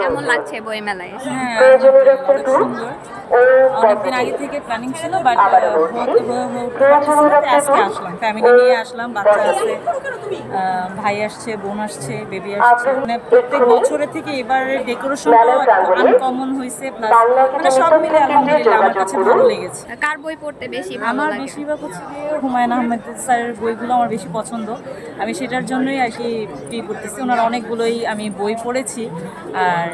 কেমন লাগছে বই মেলায়? হ্যাঁ, অনেক সুন্দর। অনেকদিন আগে থেকে প্ল্যানিং ছিল, বাট উঠতে পারতেছি না, তাই আজকে আসলাম। ফ্যামিলি নিয়ে আসলাম, বাচ্চা আছে, ভাই আসছে, বোন আসছে, বেবি আসছে। মানে প্রত্যেক বছরের থেকে এবারের ডেকোরেশনটাও একটু আনকমন হয়েছে, প্লাস মানে সব মিলে আলহামদুলিল্লাহ আমার কাছে ভালো লেগেছে। কার বই পড়তে বেশি ভালো আমার লাগে? বেশিরভাগ হচ্ছে গিয়ে হুমায়ুন আহমেদ স্যারের বইগুলো আমার বেশি পছন্দ। আমি সেটার জন্যই আর কি করতেছি। ওনার অনেকগুলোই আমি বই পড়েছি। আর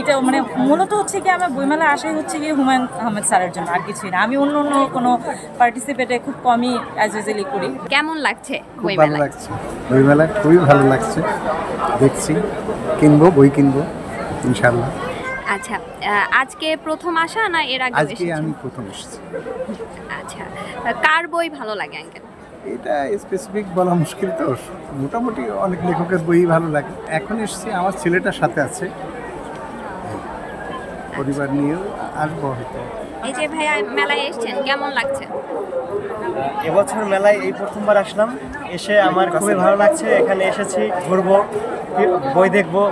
এটা মানে মূলত হচ্ছে কি আমার বইমেলা আসাই হচ্ছে গিয়ে হুমায়ুন আহমেদ স্যারের জন্য, আর কিছুই না। আমি অন্য কোনো পার্টিসিপেটে খুব কমই অ্যাজ ইউজুয়ালি করি। কেমন লাগছে খুব ভালো লাগছে, বইমেলা খুবই ভালো লাগছে। দেখছি, বই কিনবো ইনশাআল্লাহ। আচ্ছা, আজকে প্রথম আসা না এর আগে? আজকে আমি প্রথম এসেছি। আচ্ছা, কার বই ভালো লাগে আঙ্কেল? এটা স্পেসিফিক বলা মুশকিল, তো মোটামুটি অনেক লেখকের বই ভালো লাগে। এখন এসেছি, আমার ছেলেটার সাথে আছে, পরিবার নিয়েও আসবো হয়তো। এই যে ভাইয়া মেলায় এসেছেন, কেমন লাগছে? এবছর মেলায় এই প্রথমবার আসলাম, এসে আমার খুবই ভালো লাগছে। এখানে এসেছি, ঘুরবো, বই দেখবো,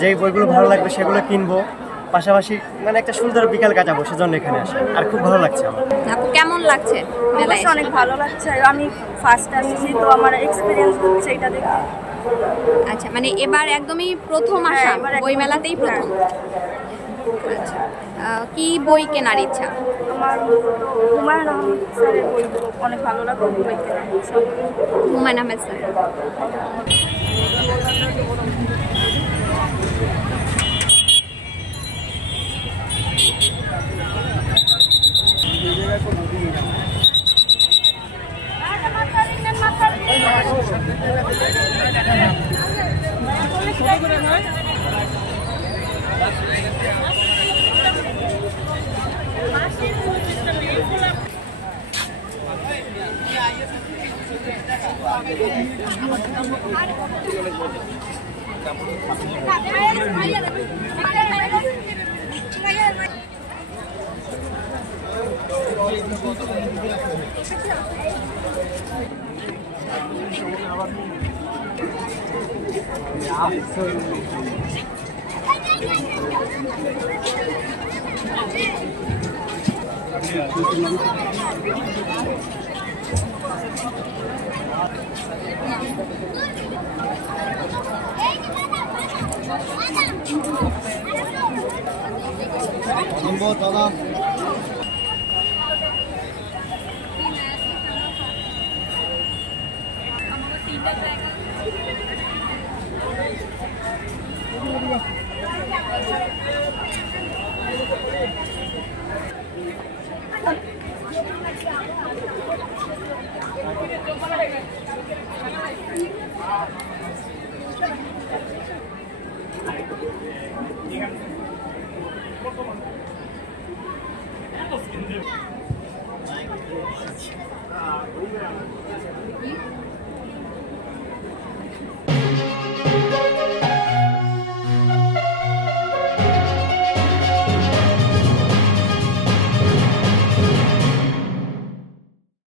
যেই বইগুলো ভালো লাগবে সেগুলো কিনবো, পাশাপাশি মানে একটা সুন্দর বিকাল কাটাবো, সেজন্য এখানে আসা। আর খুব ভালো লাগছে আমার। আপু কেমন লাগছে মেলায়? অনেক ভালো লাগছে। আমি ফার্স্ট আসছি, তো আমার এক্সপিরিয়েন্স হচ্ছে এটা দেখে। আচ্ছা, মানে এবার একদমই প্রথম আসা, বই মেলাতেই প্রথম। আচ্ছা, কি বই কেনার ইচ্ছা? আমার হুমায়ুন আহমেদ স্যারের বইগুলো অনেক ভালো লাগে, বই কেনার ইচ্ছা। হুমায়ুন আহমেদ স্যার।